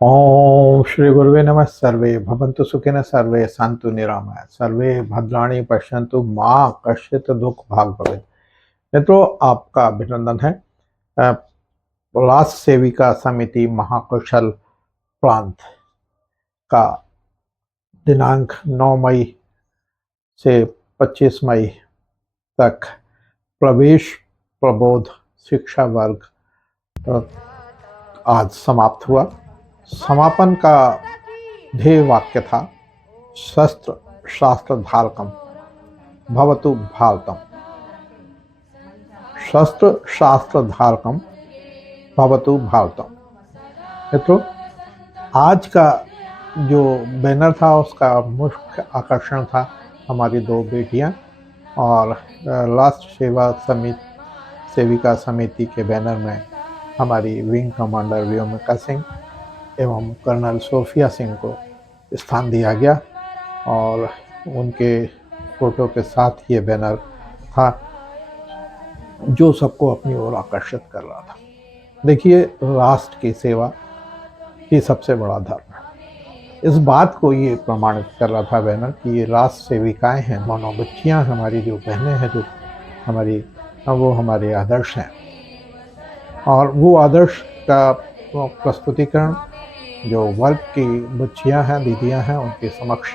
ओम श्री गुरुवे नमः। सर्वे भवन्तु सुखिनः, सर्वे सन्तु निरामयाः, सर्वे भद्राणि पश्यन्तु मां कश्चित् दुख भाग भवेत्। मित्रों, आपका अभिनंदन है। अ, राष्ट्र सेविका समिति महाकौशल प्रांत का दिनांक 9 मई से 25 मई तक प्रवेश प्रबोध शिक्षा वर्ग आज समाप्त हुआ। समापन का ध्येय वाक्य था शस्त्र शास्त्र धारकम भवतु भारतम। शस्त्र शास्त्र धारकम भवतु भारतम। मित्रों, आज का जो बैनर था उसका मुख्य आकर्षण था हमारी दो बेटियां, और राष्ट्र सेविका समिति के बैनर में हमारी विंग कमांडर व्योमिका सिंह एवं कर्नल सोफिया सिंह को स्थान दिया गया, और उनके फोटो के साथ ये बैनर था जो सबको अपनी ओर आकर्षित कर रहा था। देखिए, राष्ट्र की सेवा ही सबसे बड़ा धर्म है। इस बात को ये प्रमाणित कर रहा था बैनर कि ये राष्ट्र सेविकाएं हैं, दोनों बच्चियां हमारी जो बहनें हैं, जो वो हमारे आदर्श हैं, और वो आदर्श का प्रस्तुतिकरण जो वर्ग की बच्चियां हैं, दीदियां हैं, उनके समक्ष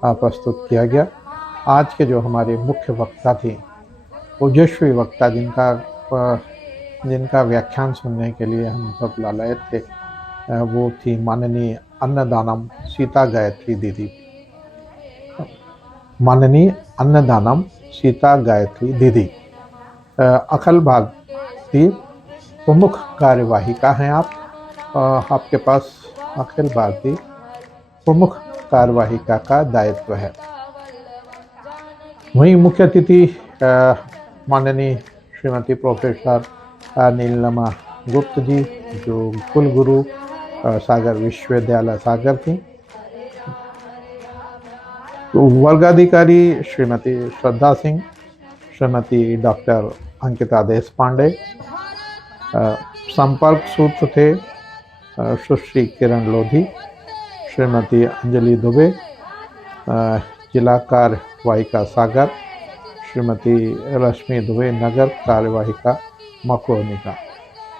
प्रस्तुत किया गया। आज के जो हमारे मुख्य वक्ता थी, ओजस्वी वक्ता, जिनका व्याख्यान सुनने के लिए हम सब लालायत थे, वो थी माननीय अन्नदानम सीता गायत्री दीदी। माननीय अन्नदानम सीता गायत्री दीदी अखिल भारतीय प्रमुख कार्यवाहिका हैं आप। आपके पास अखिल भारतीय प्रमुख कार्यवाहिका का दायित्व है। वहीं मुख्य अतिथि माननीय श्रीमती प्रोफेसर नीलमा गुप्त जी, जो कुलगुरु सागर विश्वविद्यालय सागर थी। वर्गाधिकारी श्रीमती श्रद्धा सिंह, श्रीमती डॉक्टर अंकिता देश पांडे। संपर्क सूत्र थे सुश्री किरण लोधी, श्रीमती अंजलि दुबे, जिला कार्यवाहिका सागर श्रीमती रश्मि दुबे, नगर कार्यवाहिका मकोनिका।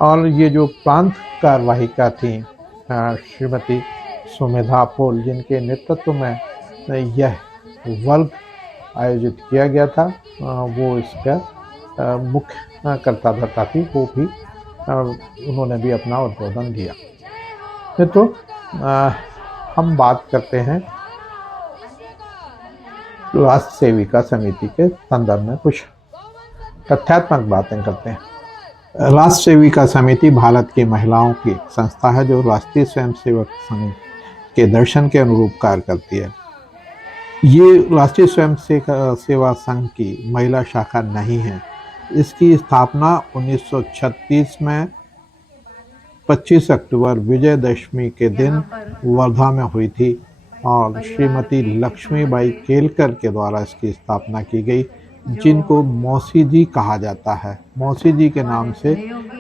और ये जो प्रांत कार्यवाहिका थी श्रीमती सुमेधा पोल, जिनके नेतृत्व में यह वर्ग आयोजित किया गया था, वो इसका मुख्य कर्ता थी। वो भी उन्होंने भी अपना उद्बोधन दिया। तो हम बात करते हैं राष्ट्र सेविका समिति के संदर्भ में, कुछ तथ्यात्मक बातें करते हैं। राष्ट्र सेविका समिति भारत की महिलाओं की संस्था है जो राष्ट्रीय स्वयंसेवक संघ के दर्शन के अनुरूप कार्य करती है। ये राष्ट्रीय सेवा संघ की महिला शाखा नहीं है। इसकी स्थापना 1936 में 25 अक्टूबर विजयदशमी के दिन वर्धा में हुई थी, और श्रीमती लक्ष्मीबाई केलकर के द्वारा इसकी स्थापना की गई, जिनको मौसी जी कहा जाता है। मौसी जी के नाम से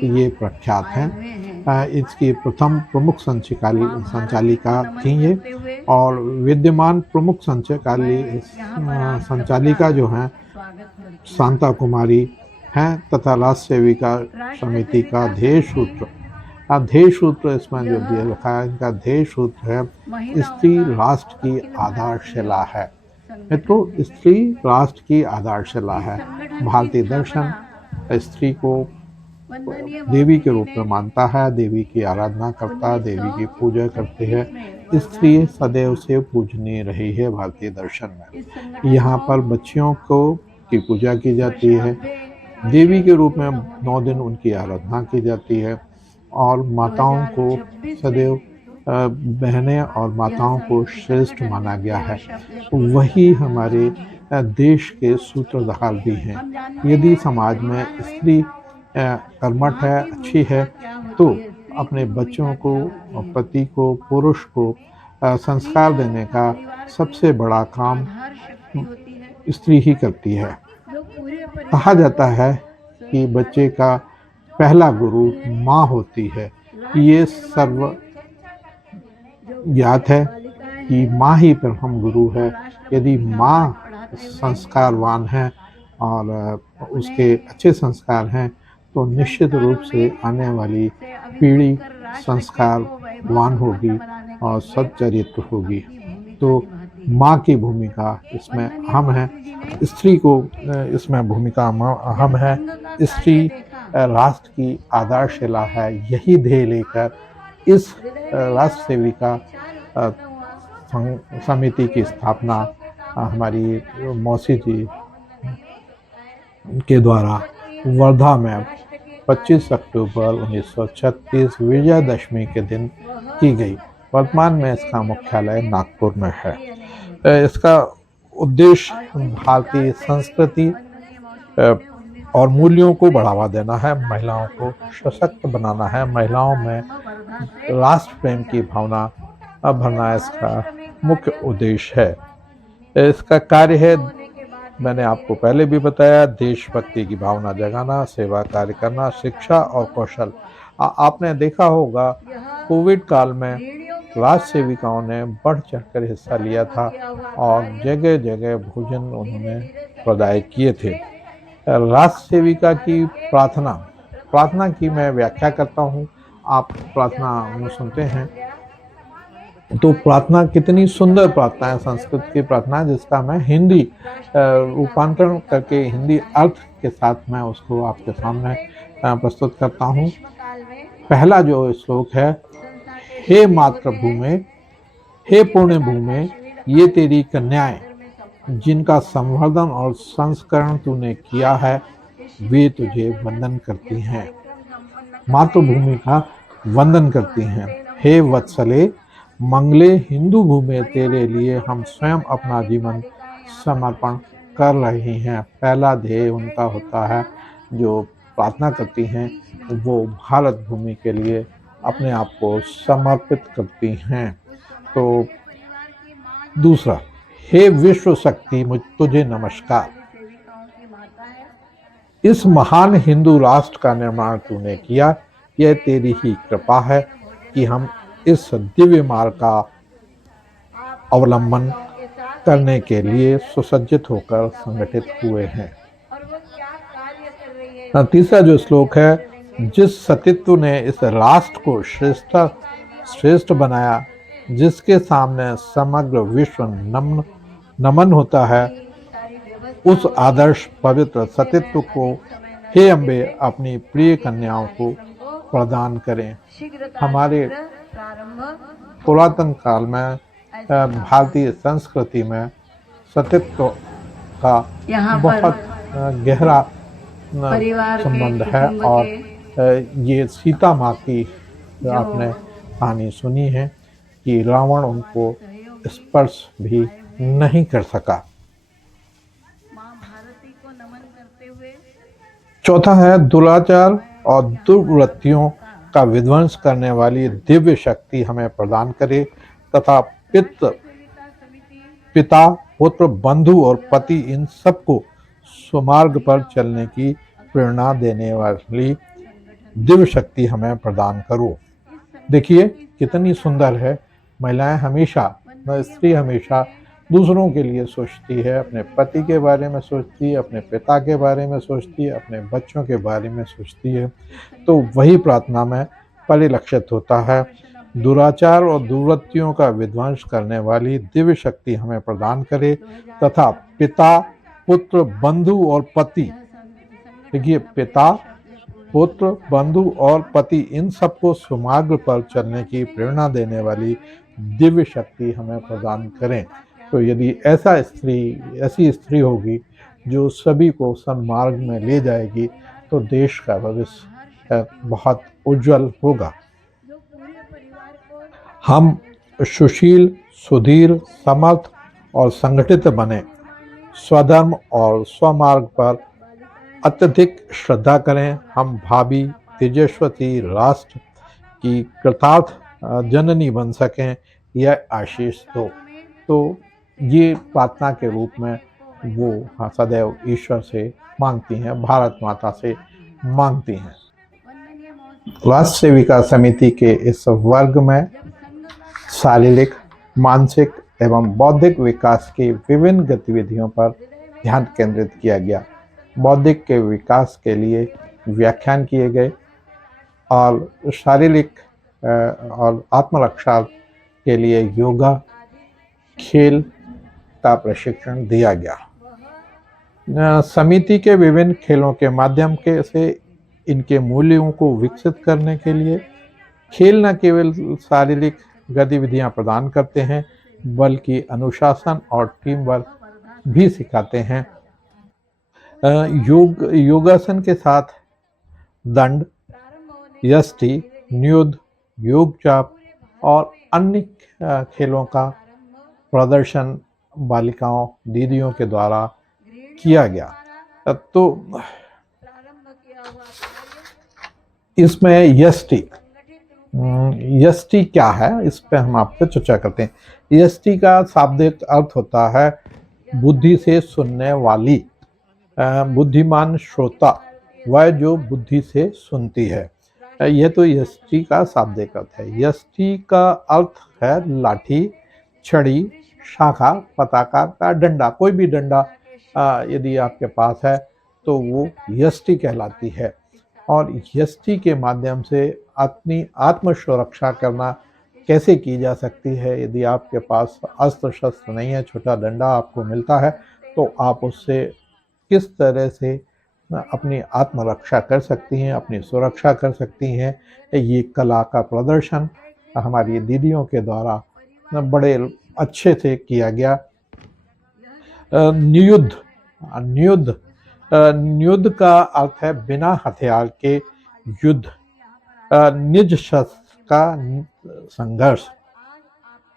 ये प्रख्यात हैं। इसकी प्रथम प्रमुख संचालिका थी ये, और विद्यमान प्रमुख संचालिका जो हैं शांता कुमारी हैं, तथा राष्ट्र सेविका समिति का ध्येय सूत्र इसमें जो दिया लिखा है, इनका ध्येय सूत्र है स्त्री राष्ट्र की आधारशिला है। मित्रों, स्त्री राष्ट्र की आधारशिला है। भारतीय दर्शन स्त्री को देवी के रूप में मानता है, देवी की आराधना करता है, देवी की पूजा करते हैं। स्त्री सदैव से पूजनीय रही है भारतीय दर्शन में। यहाँ पर बच्चियों की पूजा की जाती है, देवी के रूप में 9 दिन उनकी आराधना की जाती है, और माताओं को सदैव बहनें और माताओं को श्रेष्ठ माना गया है। वही हमारे देश के सूत्रधार भी हैं। यदि समाज में स्त्री कर्मठ है, अच्छी है, तो अपने बच्चों को, पति को, पुरुष को संस्कार देने का सबसे बड़ा काम स्त्री ही करती है। कहा जाता है कि बच्चे का पहला गुरु माँ होती है। ये ज्ञात है कि माँ ही प्रथम गुरु है। यदि माँ संस्कारवान है और उसके अच्छे संस्कार हैं तो निश्चित रूप से आने वाली पीढ़ी संस्कारवान होगी और सच्चरित्र होगी। तो माँ की भूमिका इसमें अहम है, स्त्री को इसमें भूमिका अहम है। स्त्री राष्ट्र की आधारशिला है। यही ध्येय लेकर इस राष्ट्र सेविका समिति की स्थापना हमारी मौसी जी के द्वारा वर्धा में 25 अक्टूबर 1936 विजयदशमी के दिन की गई। वर्तमान में इसका मुख्यालय नागपुर में है। इसका उद्देश्य भारतीय संस्कृति और मूल्यों को बढ़ावा देना है, महिलाओं को सशक्त बनाना है, महिलाओं में राष्ट्र प्रेम की भावना भरना इसका मुख्य उद्देश्य है। इसका कार्य है, मैंने आपको पहले भी बताया, देशभक्ति की भावना जगाना, सेवा कार्य करना, शिक्षा और कौशल। आपने देखा होगा कोविड काल में राष्ट्र सेविकाओं ने बढ़ चढ़कर हिस्सा लिया था और जगह जगह भोजन उन्होंने प्रदाय किए थे। राष्ट्र सेविका की प्रार्थना की मैं व्याख्या करता हूँ, आप प्रार्थना सुनते हैं। तो प्रार्थना कितनी सुंदर प्रार्थना है, संस्कृत की प्रार्थना, जिसका मैं हिंदी रूपांतरण करके हिंदी अर्थ के साथ मैं उसको आपके सामने प्रस्तुत करता हूँ। पहला जो श्लोक है, हे मातृभूमि, हे पुण्य भूमि, ये तेरी कन्याएं जिनका संवर्धन और संस्करण तूने किया है, वे तुझे वंदन करती हैं, मातृभूमि का वंदन करती हैं। हे वत्सले, मंगले हिंदू भूमि, तेरे लिए हम स्वयं अपना जीवन समर्पण कर रहे हैं। पहला ध्येय उनका होता है, जो प्रार्थना करती हैं वो भारत भूमि के लिए अपने आप को समर्पित करती हैं। तो दूसरा, हे विश्व शक्ति, मुझ तुझे नमस्कार। इस महान हिंदू राष्ट्र का निर्माण तूने किया, यह तेरी ही कृपा है कि हम इस दिव्य मार्ग का अवलंबन करने के लिए सुसज्जित होकर संगठित हुए हैं। तीसरा जो श्लोक है, जिस सतीत्व ने इस राष्ट्र को श्रेष्ठ बनाया, जिसके सामने समग्र विश्व नमन होता है, उस आदर्श पवित्र सतीत्व को हे अम्बे अपनी प्रिय कन्याओं को प्रदान करें। हमारे पुरातन काल में भारतीय संस्कृति में सतीत्व का बहुत गहरा संबंध है और ये सीता माँ की आपने कहानी सुनी है कि रावण उनको स्पर्श भी नहीं कर सका। चौथा है, दुराचार और दुर्वृत्तियों का विध्वंस करने वाली दिव्य शक्ति हमें प्रदान करे तथा पिता, पुत्र, बंधु और पति इन सबको सुमार्ग पर चलने की प्रेरणा देने वाली दिव्य शक्ति हमें प्रदान करो। देखिए कितनी सुंदर है। महिलाएं हमेशा, स्त्री हमेशा दूसरों के लिए सोचती है, अपने पति के बारे में सोचती है, अपने पिता के बारे में सोचती है, अपने बच्चों के बारे में सोचती है। तो वही प्रार्थना में परिलक्षित होता है। दुराचार और दुर्वृत्तियों का विध्वंस करने वाली दिव्य शक्ति हमें प्रदान करे तथा पिता, पुत्र, बंधु और पति, देखिए पिता, पुत्र, बंधु और पति इन सबको सुमार्ग पर चलने की प्रेरणा देने वाली दिव्य शक्ति हमें प्रदान करें। तो यदि ऐसी स्त्री होगी जो सभी को सन्मार्ग में ले जाएगी तो देश का भविष्य बहुत उज्जवल होगा। हम सुशील, सुधीर, समर्थ और संगठित बने, स्वधर्म और स्वमार्ग पर अत्यधिक श्रद्धा करें। हम भावी तेजस्वी राष्ट्र की कृतार्थ जननी बन सकें, यह आशीष दो। तो ये प्रार्थना के रूप में वो सदैव ईश्वर से मांगती हैं, भारत माता से मांगती हैं। राष्ट्र सेविका समिति के इस वर्ग में शारीरिक, मानसिक एवं बौद्धिक विकास की विभिन्न गतिविधियों पर ध्यान केंद्रित किया गया। बौद्धिक के विकास के लिए व्याख्यान किए गए और शारीरिक और आत्मरक्षा के लिए योगा, खेल का प्रशिक्षण दिया गया। समिति के विभिन्न खेलों के माध्यम से इनके मूल्यों को विकसित करने के लिए खेल न केवल शारीरिक गतिविधियां प्रदान करते हैं बल्कि अनुशासन और टीम वर्क भी सिखाते हैं। योगासन के साथ दंड, यष्टि, नियुद्ध, योग चाप और अन्य खेलों का प्रदर्शन बालिकाओं दीदियों के द्वारा किया गया। तो इसमें यष्टि क्या है, इस पे हम आपसे चर्चा करते हैं। यष्टि का शाब्दिक अर्थ होता है बुद्धि से सुनने वाली, बुद्धिमान श्रोता, वह जो बुद्धि से सुनती है। यह तो यष्टि का शाब्दिक अर्थ है। यष्टि का अर्थ है लाठी, छड़ी, शाखा, पताका का डंडा। कोई भी डंडा यदि आपके पास है तो वो यष्टि कहलाती है। और यष्टि के माध्यम से अपनी आत्म सुरक्षा करना कैसे की जा सकती है। यदि आपके पास अस्त्र शस्त्र नहीं है, छोटा डंडा आपको मिलता है, तो आप उससे किस तरह से अपनी आत्मरक्षा कर सकती हैं, अपनी सुरक्षा कर सकती हैं। ये कला का प्रदर्शन हमारी दीदियों के द्वारा बड़े अच्छे से किया गया। नियुद्ध, नियुद्ध नियुद्ध का अर्थ है बिना हथियार के युद्ध, निज शस्त्र का संघर्ष।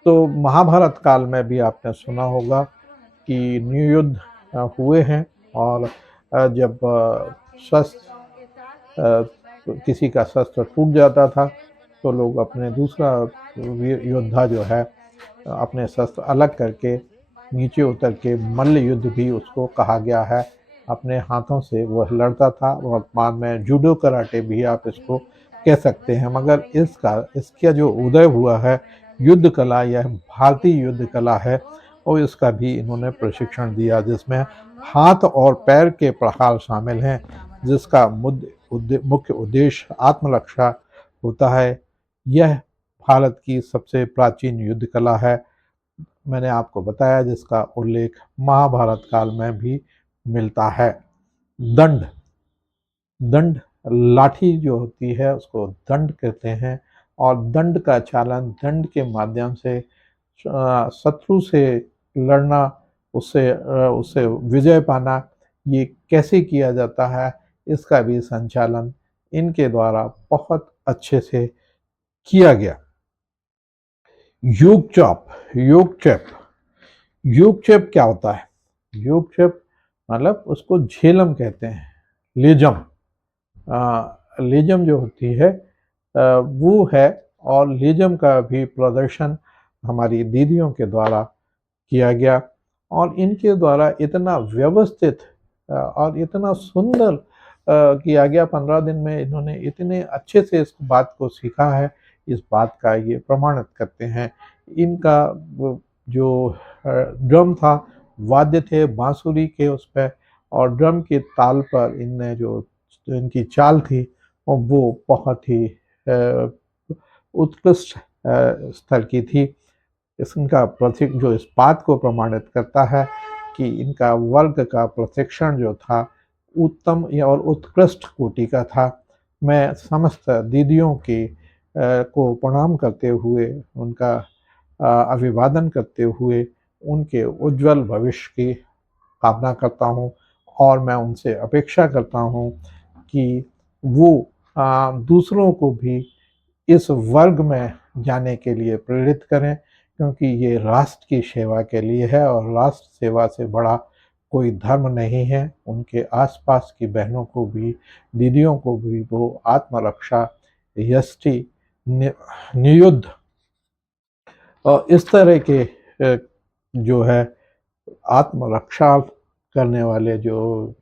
तो महाभारत काल में भी आपने सुना होगा कि नियुद्ध हुए हैं और जब शस्त्र किसी का शस्त्र टूट जाता था तो लोग अपने दूसरा योद्धा जो है अपने शस्त्र अलग करके नीचे उतर के मल्ल युद्ध भी उसको कहा गया है, अपने हाथों से वह लड़ता था। वर्तमान में जूडो कराटे भी आप इसको कह सकते हैं। मगर इसका जो उदय हुआ है युद्ध कला, यह भारतीय युद्ध कला है और इसका भी इन्होंने प्रशिक्षण दिया जिसमें हाथ और पैर के प्रहार शामिल हैं, जिसका मुख्य उद्देश्य आत्मरक्षा होता है। यह भारत की सबसे प्राचीन युद्ध कला है, मैंने आपको बताया, जिसका उल्लेख महाभारत काल में भी मिलता है। दंड, दंड लाठी जो होती है उसको दंड कहते हैं और दंड का चालन, दंड के माध्यम से शत्रु से लड़ना, उससे विजय पाना, ये कैसे किया जाता है, इसका भी संचालन इनके द्वारा बहुत अच्छे से किया गया। योग चाप, योग चैप, योग चैप क्या होता है? योग चैप मतलब उसको झेलम कहते हैं, लेजम। लेजम जो होती है वो है, और लेजम का भी प्रदर्शन हमारी दीदियों के द्वारा किया गया और इनके द्वारा इतना व्यवस्थित और इतना सुंदर किया गया। 15 दिन में इन्होंने इतने अच्छे से इस बात को सीखा है, इस बात का ये प्रमाणित करते हैं। इनका जो ड्रम था, वाद्य थे बांसुरी के उस पर, और ड्रम के ताल पर इनने जो इनकी चाल थी वो बहुत ही उत्कृष्ट स्तर की थी। इनका प्रशिक्षण जो इस बात को प्रमाणित करता है कि इनका वर्ग का प्रशिक्षण जो था उत्तम और उत्कृष्ट कोटि का था। मैं समस्त दीदियों की को प्रणाम करते हुए, उनका अभिवादन करते हुए उनके उज्जवल भविष्य की कामना करता हूँ और मैं उनसे अपेक्षा करता हूँ कि वो दूसरों को भी इस वर्ग में जाने के लिए प्रेरित करें, क्योंकि ये राष्ट्र की सेवा के लिए है और राष्ट्र सेवा से बड़ा कोई धर्म नहीं है। उनके आसपास की बहनों को भी, दीदियों को भी वो आत्मरक्षा, यष्टि, नियुद्ध और इस तरह के जो है आत्मरक्षा करने वाले जो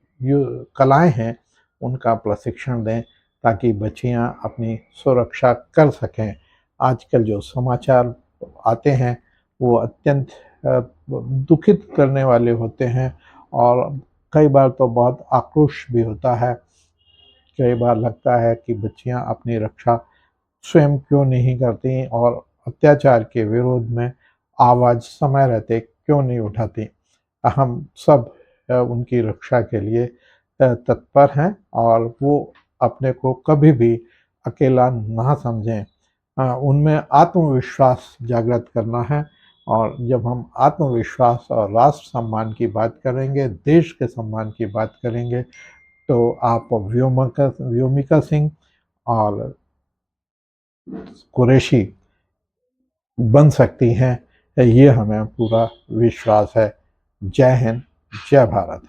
कलाएं हैं उनका प्रशिक्षण दें ताकि बच्चियां अपनी सुरक्षा कर सकें। आजकल जो समाचार आते हैं वो अत्यंत दुखित करने वाले होते हैं और कई बार तो बहुत आक्रोश भी होता है। कई बार लगता है कि बच्चियां अपनी रक्षा स्वयं क्यों नहीं करती और अत्याचार के विरोध में आवाज़ समय रहते क्यों नहीं उठाती। हम सब उनकी रक्षा के लिए तत्पर हैं और वो अपने को कभी भी अकेला ना समझें। उनमें आत्मविश्वास जागृत करना है और जब हम आत्मविश्वास और राष्ट्र सम्मान की बात करेंगे, देश के सम्मान की बात करेंगे, तो आप व्योमिका सिंह और कुरैशी बन सकती हैं, ये हमें पूरा विश्वास है। जय हिंद, जय भारत।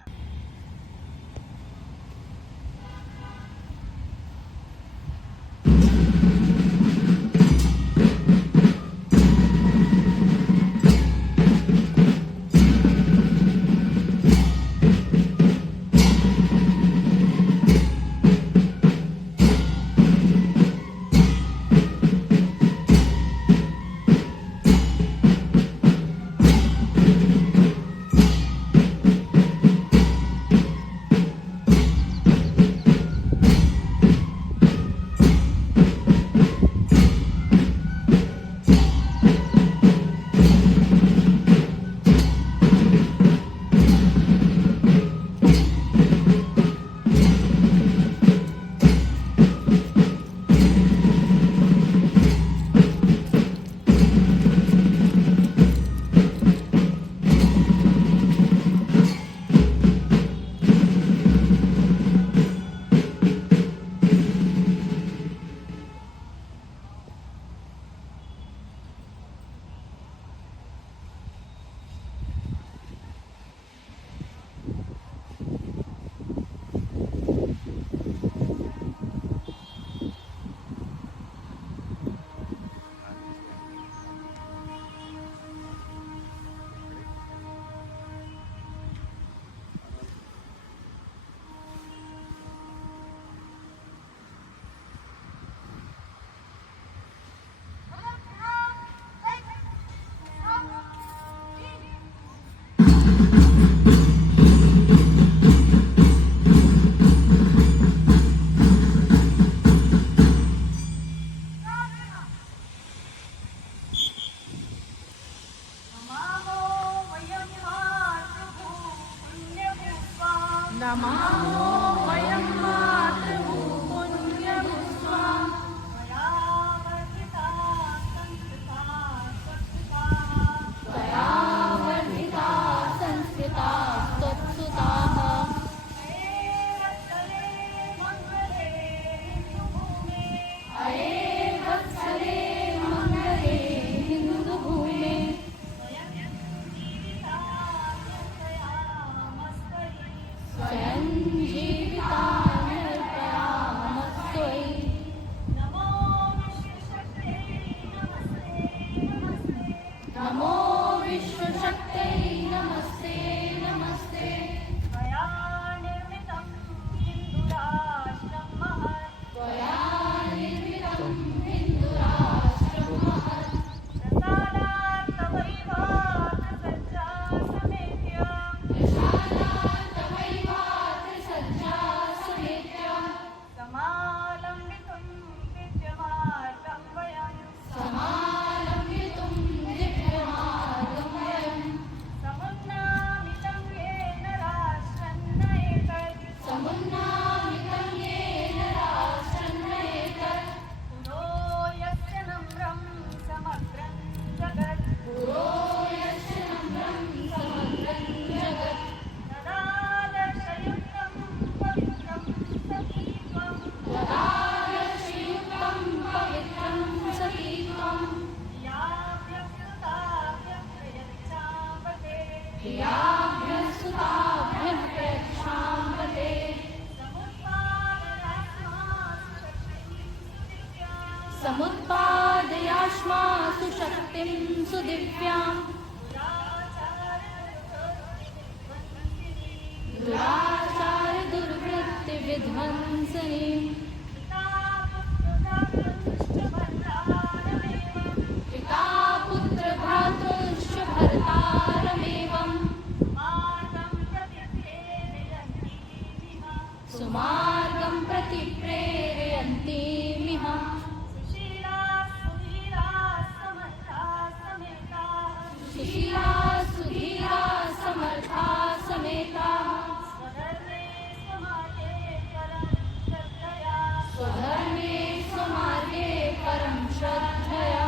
नमामो वयं मातृभूपुण्यभूस्वां त्वया वर्धिता संस्कृता त्वत्सुताः अये वत्सले मङ्गले हिन्दुभूमे स्वयं जीविता निर्भयामस्त्वयि नमो विश्वशक्त्यै नमस्ते नमस्ते त्वया निर्मितं हिन्दुराष्ट्रं महत् प्रसादार्थवैवात्रिसज्जा समेत्य समालम्बितुं दिव्यमार्गं वयं समुन्नामितं येन राष्ट्रं न एतत् पुरो यस्य नम्रं समग्रं जगत् तदादर्शयुक्तं पवित्रं सतीत्वं या व्यस्तुताभ्यः प्रयच्छाम्बते समुत्पादयाश्मासु शक्तिं सुदिव्यां दुराचार दुर्वृत्तिविध्वंसनीं पिता सारमेवम् सुमार्गं प्रति प्रेरयन्तीमिह सुशीला सुधीरा समर्था समेताः स्वधर्मे स्वमार्गे परं श्रद्धया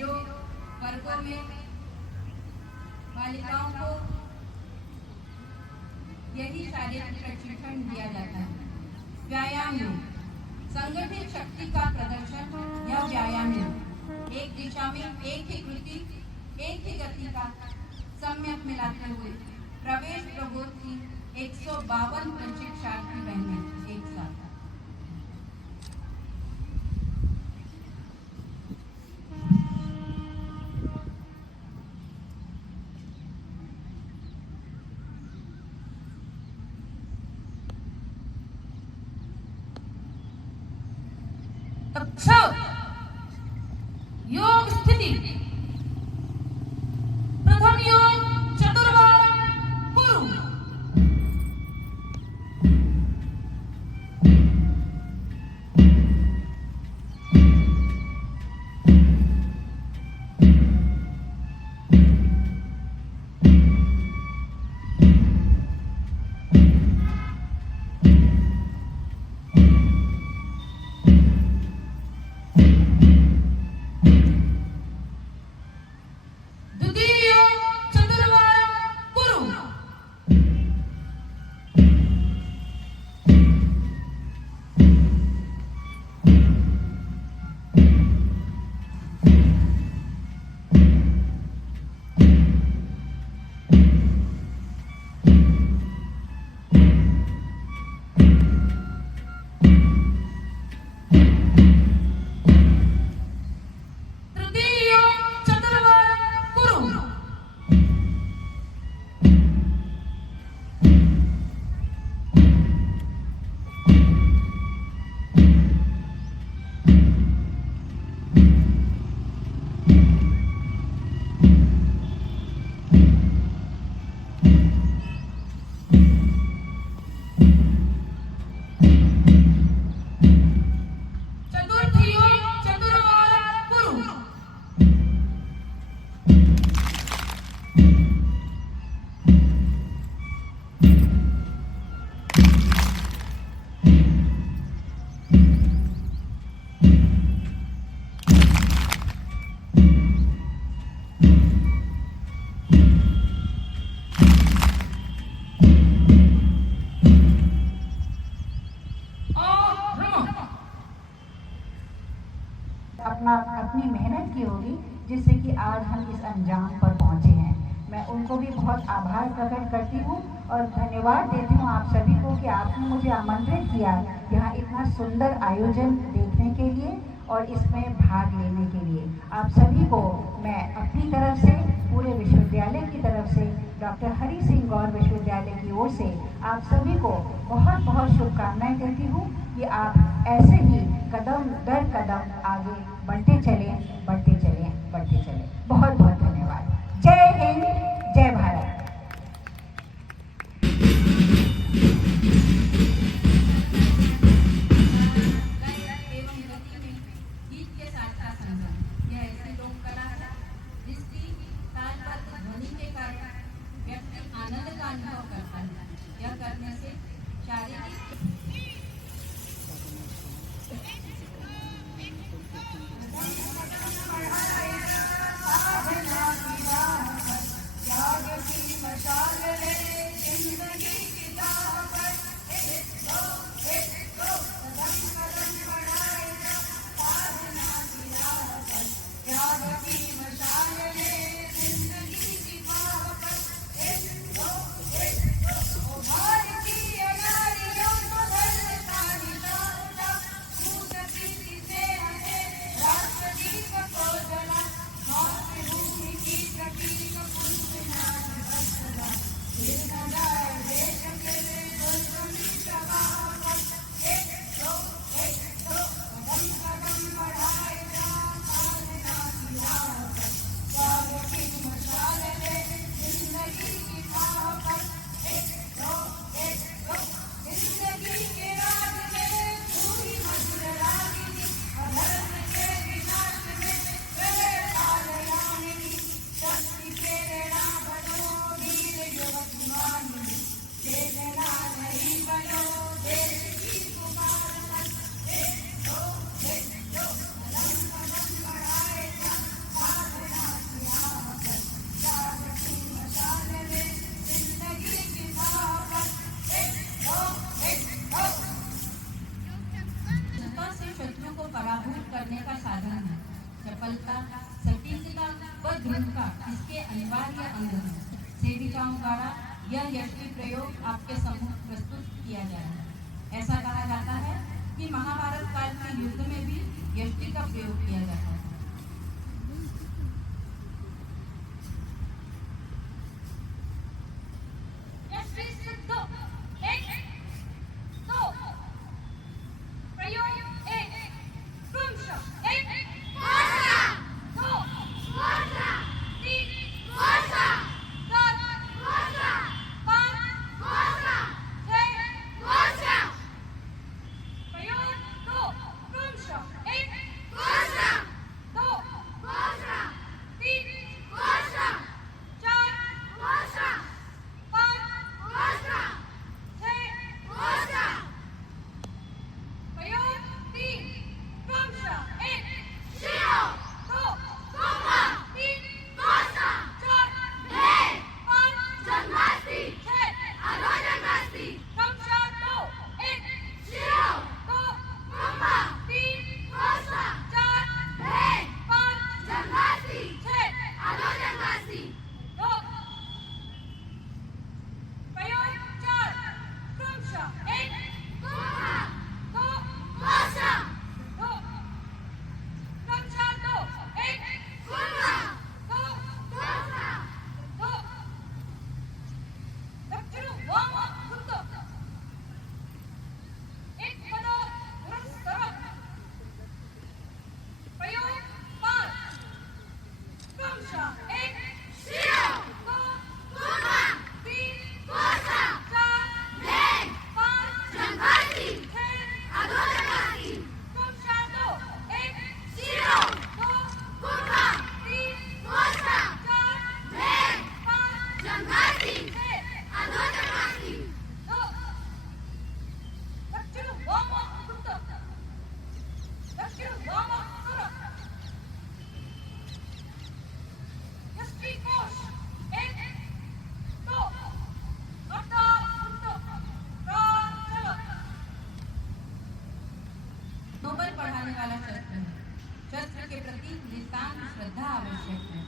योग वर्गों में बालिकाओं को यही शारीरिक प्रशिक्षण दिया जाता है। व्यायाम योग, संगठित शक्ति का प्रदर्शन या व्यायाम योग, एक दिशा में एक ही कृति एक ही गति का सम्यक मिलाते हुए प्रवेश प्रबोध की 152 प्रशिक्षार्थी बहनें एक साथ। योग स्थिति। प्रथम योग चतुर्बार कुरु। अपनी मेहनत की होगी जिससे कि आज हम इस अंजाम पर पहुंचे हैं। मैं उनको भी बहुत आभार प्रकट करती हूँ और धन्यवाद देती हूँ आप सभी को कि आपने मुझे आमंत्रित किया यहाँ इतना सुंदर आयोजन देखने के लिए और इसमें भाग लेने के लिए। आप सभी को मैं अपनी तरफ से, पूरे विश्वविद्यालय की तरफ से, डॉक्टर हरि सिंह गौर विश्वविद्यालय की ओर से आप सभी को बहुत बहुत शुभकामनाएं देती हूँ कि आप ऐसे ही कदम दर कदम आगे बढ़ते चलें, बढ़ते चलें, बढ़ते चलें। बहुत बहुत धन्यवाद। जय हिंद, जय भारत। आनंद का अनुभव करता है। यह करने से शारीरिक ध्रुव का इसके अनिवार्य अंग है। सेविकाओं द्वारा यह यष्टि प्रयोग आपके सम्मुख प्रस्तुत किया जाए। ऐसा कहा जाता है कि महाभारत काल के युद्ध में भी यष्टि का प्रयोग किया जाता है। यष्टि सिद्धो 1 2 प्रयोग 1 क्रमशः 1 घोषणा 2 घोषणा 3 घोषणा 4 घोषणा 5 घोषणा 6 घोषणा प्रयोग 2 क्रमशः 1 घोषणा 2 घोषणा 3 घोषणा 4 घोषणा 5 घोषणा 6 घोषणा प्रयोग 3 क्रमशः 1 शिरो 2 कुंभा 3 घोषणा 4 भेद 5 जन्माष्टमी 6 अधोजन्माष्टमी क्रमशः 2 1 शिरो 2 कुंभा 3 घोषणा 4 भेद 5 जन्माष्टमी 6 अधोजन्माष्टमी 2 प्रयोग 4 क्रमशः 1 कुंभा 2 घोषणा 2 क्रमशः 2 1 कुंभा 2 घोषणा 2 दक्षिण वाम वृत्त 1 पदो पुरस्कर प्रयोग 5 क्रमशः 1 शिरो 2 कुंभा 3 घोषणा 4 भेद 5 जन्माष्टमी 6 अधोजन्माष्टमी क्रमशः 2 1 शिरो 2 कुंभा 3 घोषणा 4 भेद 5 जन्माष्टमी 6 अधोजन्माष्टमी 2 दक्षिण वाम वृत्त दक्षिण वाम सुर यष्टि कोश 1 2 अर्ध वृत्त प्राचल नोबल पढ़ाने वाला शस्त्र है। शस्त्र के प्रति नितांत श्रद्धा आवश्यक है।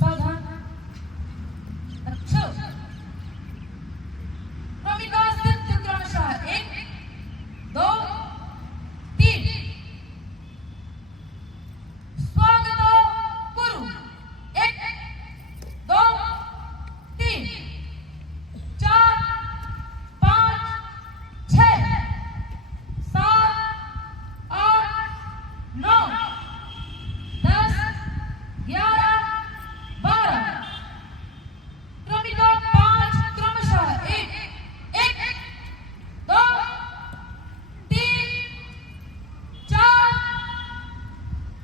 सावधान अच्छा क्रमिका स्थित क्रमशः 1 2 3 स्वागत कुरु 1 2 3 4 5 6 7 8 9 10 11 12 क्रमिका 5 क्रमशः 1 1 2 3 4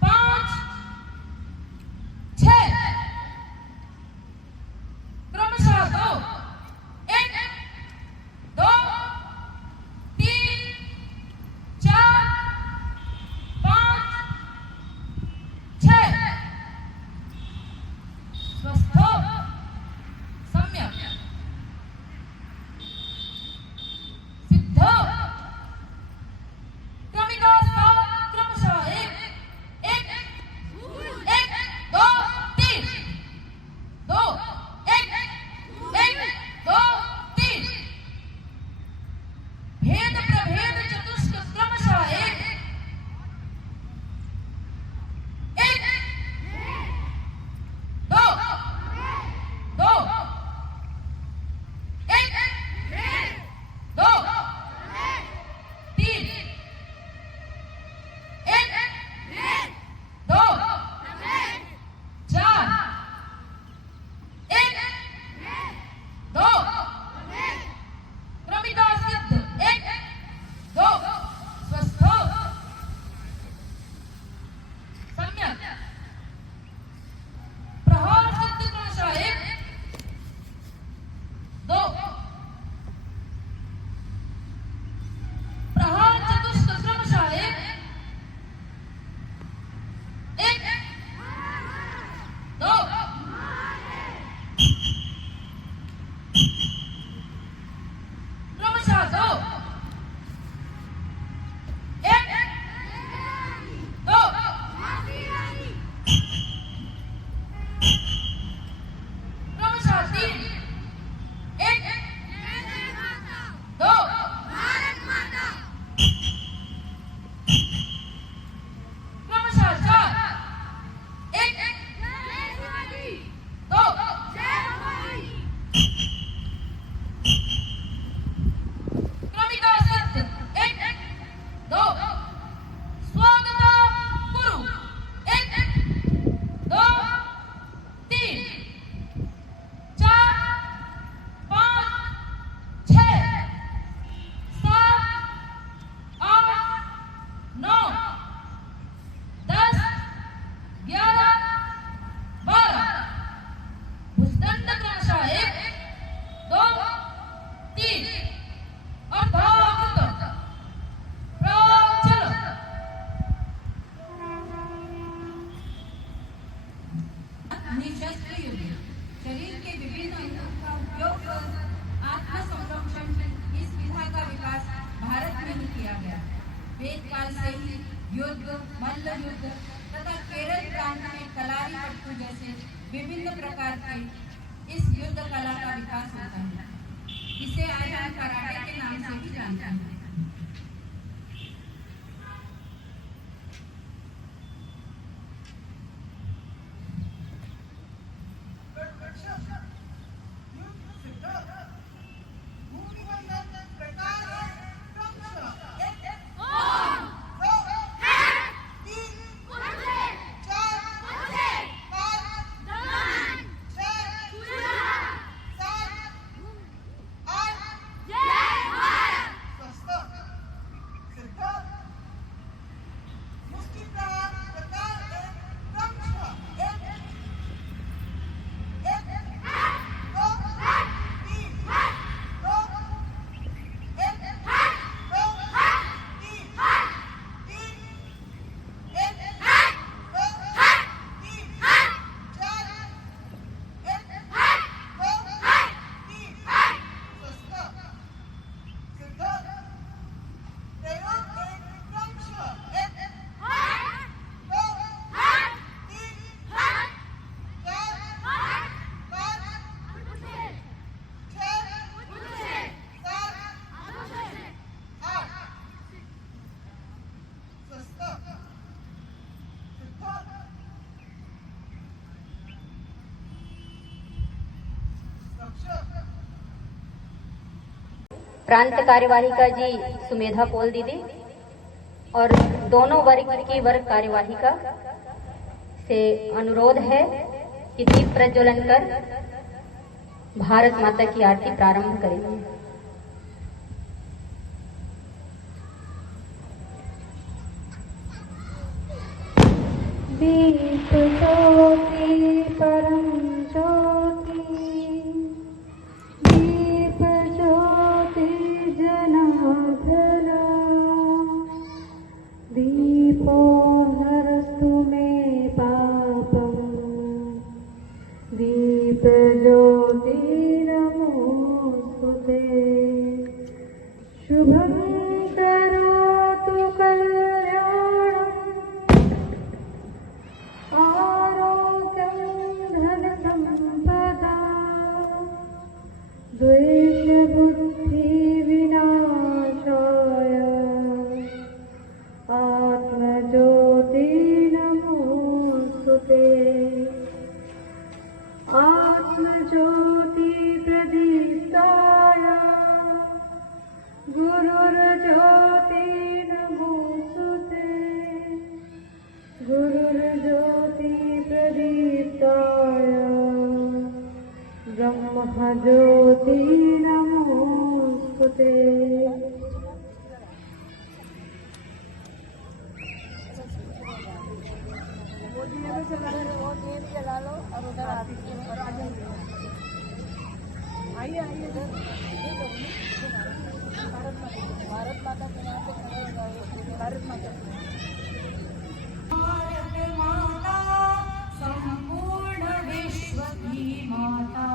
5 6 क्रमशः 2 1 2 3 4 5 6 स्वस्थ सम्यक सिद्ध क्रमिका 7 क्रमशः 1 1 1 2 3 2 1 1 क्रमशः 2 1 2 क्रमशः 3 1 2 क्रमशः 4 1 2 क्रमिका सत्य 1 2 स्वागत गुरु 1 2 3 4 5 6 7 8 9 10 11 12 भुजदंड क्रमशः 1 2 3 और भागवत चलो निशस्त्र युद्ध शरीर के विभिन्न अंगों का उपयोग कर आत्म संरक्षण इस विधा का विकास भारत में ही किया गया। वेद काल से ही युद्ध, मल्ल युद्ध तथा केरल प्रांत में कलारी पट्टू जैसे विभिन्न प्रकार के इस युद्ध कला का विकास होता है। इसे आज हम कराटे के नाम से भी जानते हैं। प्रांत कार्यवाहिका जी सुमेधा पोल दीदी और दोनों वर्ग की वर्ग कार्यवाहिका से अनुरोध है कि दीप प्रज्वलन कर भारत माता की आरती प्रारंभ करेंगे। दीप ज्योति परम ज्योति, दीप ज्योति जनार्दन, दीपो हरस्तु मे पापम, दीप ज्योति नमोस्तुते, शुभं करोतु कल्याणम्, आरोग्यं धनसम्पदा, द्वेषबुद्धिविनाशाय, आत्मज्योति नमोस्तुते, आत्मज्योति प्रदीप्ताय, गुरुर्ज्योति नमोस्तुते, गुरुर्ज्योति प्रदीप्ताय, ब्रह्मज्योति नमोस्तुते। माता संपूर्ण विश्व की माता,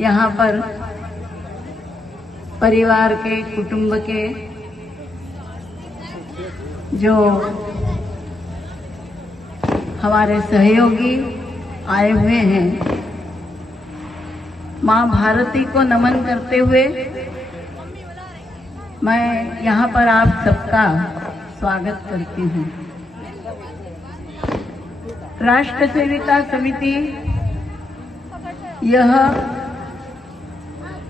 यहाँ पर परिवार के, कुटुंब के जो हमारे सहयोगी आए हुए हैं, माँ भारती को नमन करते हुए मैं यहाँ पर आप सबका स्वागत करती हूँ। राष्ट्र सेविका समिति यह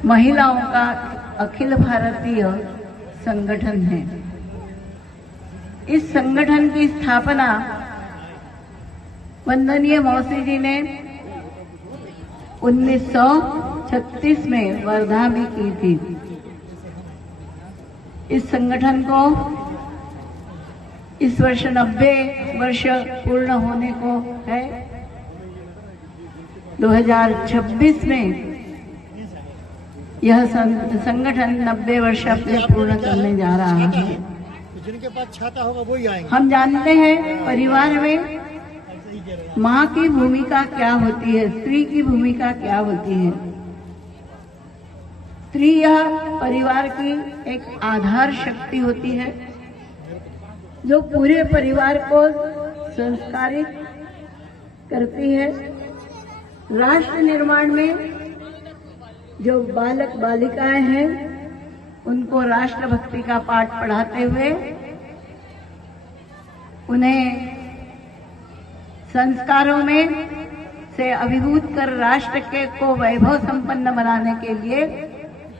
महिलाओं का अखिल भारतीय संगठन है। इस संगठन की स्थापना वंदनीय मौसी जी ने 1936 में वर्धा में की थी। इस संगठन को इस वर्ष 90 वर्ष पूर्ण होने को है। 2026 में यह संगठन 90 वर्ष अपने पूर्ण करने जा रहा है। जिनके पास छाता होगा वही आएंगे। हम जानते हैं परिवार में माँ की भूमिका क्या होती है, स्त्री की भूमिका क्या होती है। स्त्री यह परिवार की एक आधार शक्ति होती है जो पूरे परिवार को संस्कारित करती है। राष्ट्र निर्माण में जो बालक बालिकाएं हैं उनको राष्ट्रभक्ति का पाठ पढ़ाते हुए उन्हें संस्कारों में से अभिभूत कर राष्ट्र के को वैभव संपन्न बनाने के लिए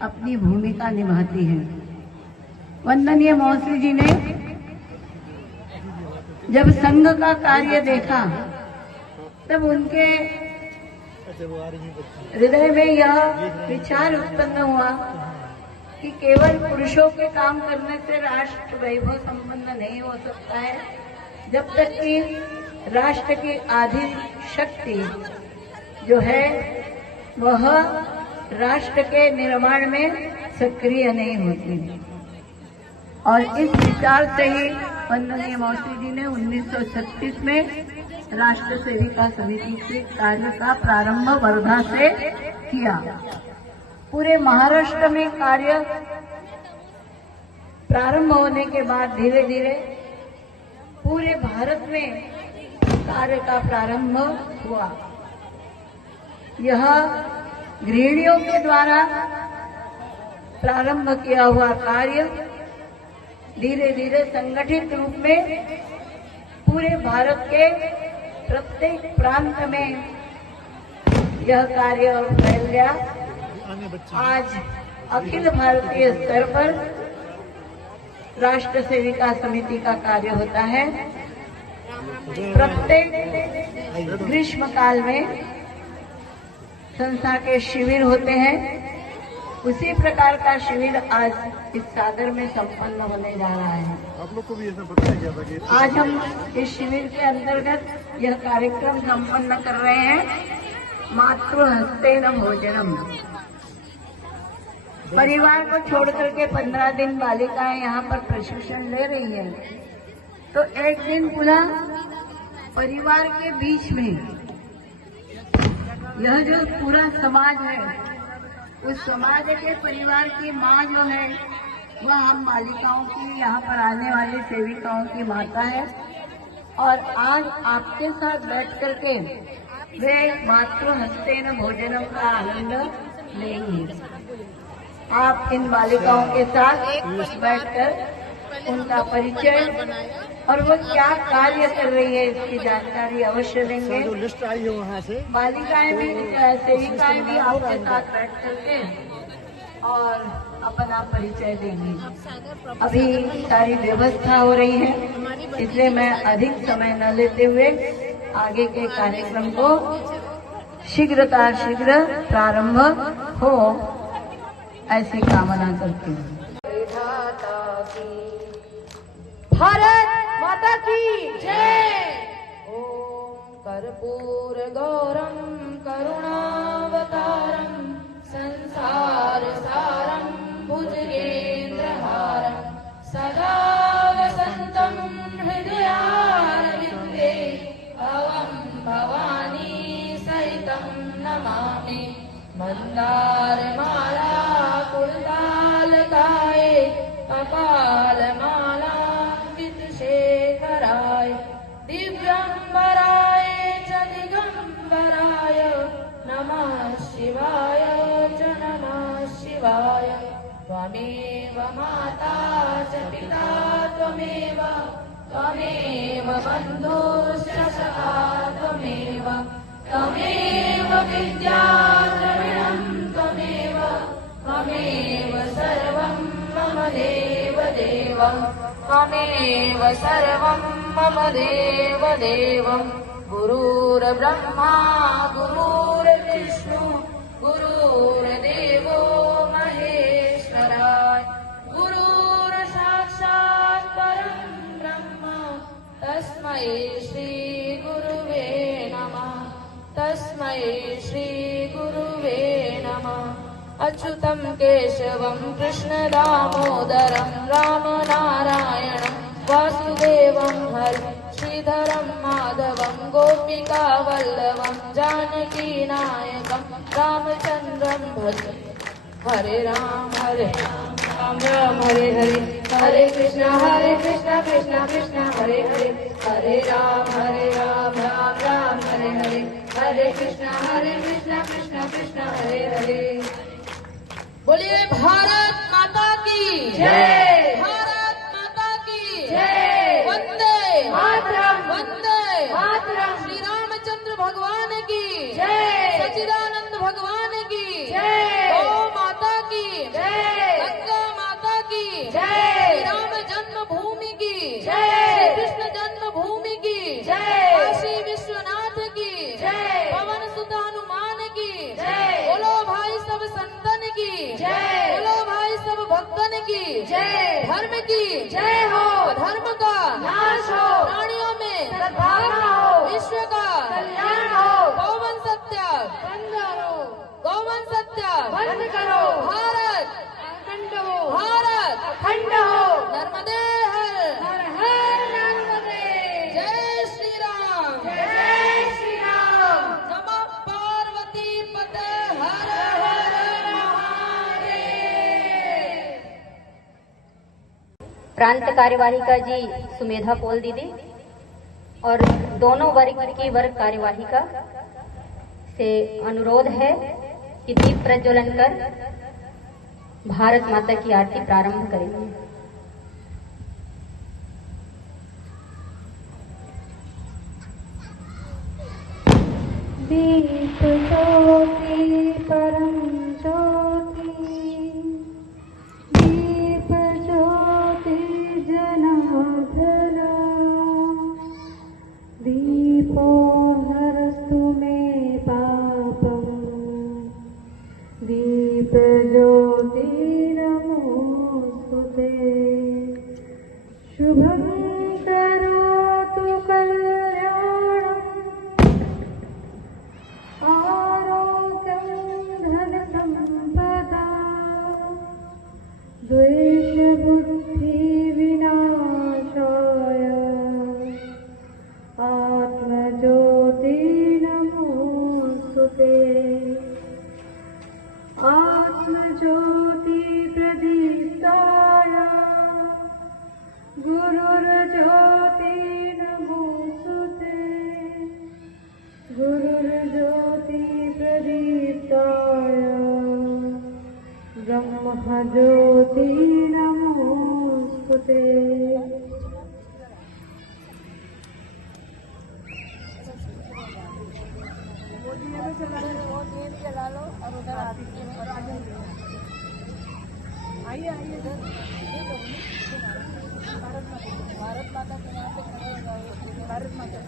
अपनी भूमिका निभाती है। वंदनीय मौसी जी ने जब संघ का कार्य देखा तब उनके हृदय में यह विचार उत्पन्न हुआ कि केवल पुरुषों के काम करने से राष्ट्र वैभव संपन्न नहीं हो सकता है जब तक कि राष्ट्र की आधी शक्ति जो है वह राष्ट्र के निर्माण में सक्रिय नहीं होती। और इस विचार से ही वंदनीय मौसी जी ने 1936 में राष्ट्र सेविका समिति के कार्य का प्रारंभ वर्धा से किया। पूरे महाराष्ट्र में कार्य प्रारंभ होने के बाद धीरे धीरे पूरे भारत में कार्य का प्रारंभ हुआ। यह गृहिणियों के द्वारा प्रारंभ किया हुआ कार्य धीरे धीरे संगठित रूप में पूरे भारत के प्रत्येक प्रांत में यह कार्य फैल गया। आज अखिल भारतीय स्तर पर राष्ट्र सेविका समिति का कार्य होता है। प्रत्येक ग्रीष्म काल में संस्था के शिविर होते हैं। उसी प्रकार का शिविर आज इस सागर में संपन्न होने जा रहा है। आप लोग को भी ऐसा बताया गया था कि आज हम इस शिविर के अंतर्गत यह कार्यक्रम संपन्न कर रहे हैं। मातृहस्तेन भोजनम। परिवार को छोड़ करके 15 दिन बालिकाएं यहाँ पर प्रशिक्षण ले रही हैं, तो एक दिन पुनः परिवार के बीच में यह जो पूरा समाज है उस समाज के परिवार की माँ जो है वह हम बालिकाओं की यहाँ पर आने वाली सेविकाओं की माता है। और आज आपके साथ बैठ करके वे मातृहस्तेन भोजनम का आनंद लेंगे। आप इन बालिकाओं के साथ बैठकर उनका परिचय और वो क्या कार्य कर रही है इसकी जानकारी अवश्य देंगे। जो लिस्ट आई है वहाँ से बालिकाएं भी, सेविकाएं भी आपके साथ बैठ करके और अपना परिचय देंगी। अभी सारी व्यवस्था हो रही है, इसलिए मैं अधिक समय न लेते हुए आगे के कार्यक्रम को शीघ्र प्रारंभ हो ऐसी कामना करती हूँ। भारत माता की जय। ओम कर्पूर गौरम करुणावतारम संसार सारम भुजगेन्द्रहारम सदा वसंतम हृदयारविंदे भवम भवानी सहितं नमामि। मंदा त्वमेव माता च पिता त्वमेव त्वमेव बन्धुश्च सखा त्वमेव त्वमेव विद्या द्रविणं त्वमेव त्वमेव सर्वं मम देवदेव त्वमेव सर्वं मम देवदेव गुरुर्ब्रह्मा गुरुर्विष्णु गुरुर्देवो महेश्वराय गुरुर्साक्षात् परं ब्रह्म तस्मै श्री गुरुवे नमः तस्मै श्री गुरुवे नमः अच्युतं केशवं कृष्णदामोदरं रामनारायणं वासुदेवं हरिं श्रीधरं माधवं गोपिकावल्लभं जानकीनायकं रामचन्द्रं भजे हरे राम राम राम हरे हरे हरे कृष्ण कृष्ण कृष्ण हरे हरे हरे राम राम राम हरे हरे हरे कृष्ण कृष्ण कृष्ण हरे हरे। बोलिए भारत माता की जय भारत माता की जय वंदे मातरम वंदे मातरम श्री रामचंद्र भगवान की जय सच्चिदानंद भगवान की जय गौ माता की जय गंगा माता की जय राम जन्मभूमि की जय कृष्ण जन्मभूमि की जय काशी विश्वनाथ की जय पवन सुत हनुमान की जय बोलो भाई सब संतन की जय बोलो भाई सब भक्तन की जय धर्म की जय हो धर्म का नाश हो प्राणियों में सद्भावना हो विश्व का कल्याण हो गौवन सत्य बंद करो गौवन सत्य बंद करो भारत अखंड हो भारत अखंड हो नर्मदे हर हर नर्मदे जय श्री राम नमः पार्वती पते हर हर महादेव। प्रांत कार्यवाहिका जी सुमेधा पोल दीदी और दोनों वर्ग की वर्ग कार्यवाहिका से अनुरोध है कि दीप प्रज्वलन कर भारत माता की आरती प्रारंभ करेंगे। दीप ज्योति परम ज्योति दीप ज्योति जनार्दन दीपो हरस्तु मे पापम दीप ज्योति नमोस्तुते शुभं करोतु कल्याणम् आरोग्यं धनसम्पदा द्वेषबुद्धिविनाशाय आत्मज्योति नमोस्तुते आत्मज्योति प्रदीप्ताय गुरुर्ज्योति नमोस्तुते गुरुर्ज्योति प्रदीप्ताय ब्रह्मज्योति नमोस्तुते। आइए भारत माता के नाम पे खड़े हो जाओ भारत माता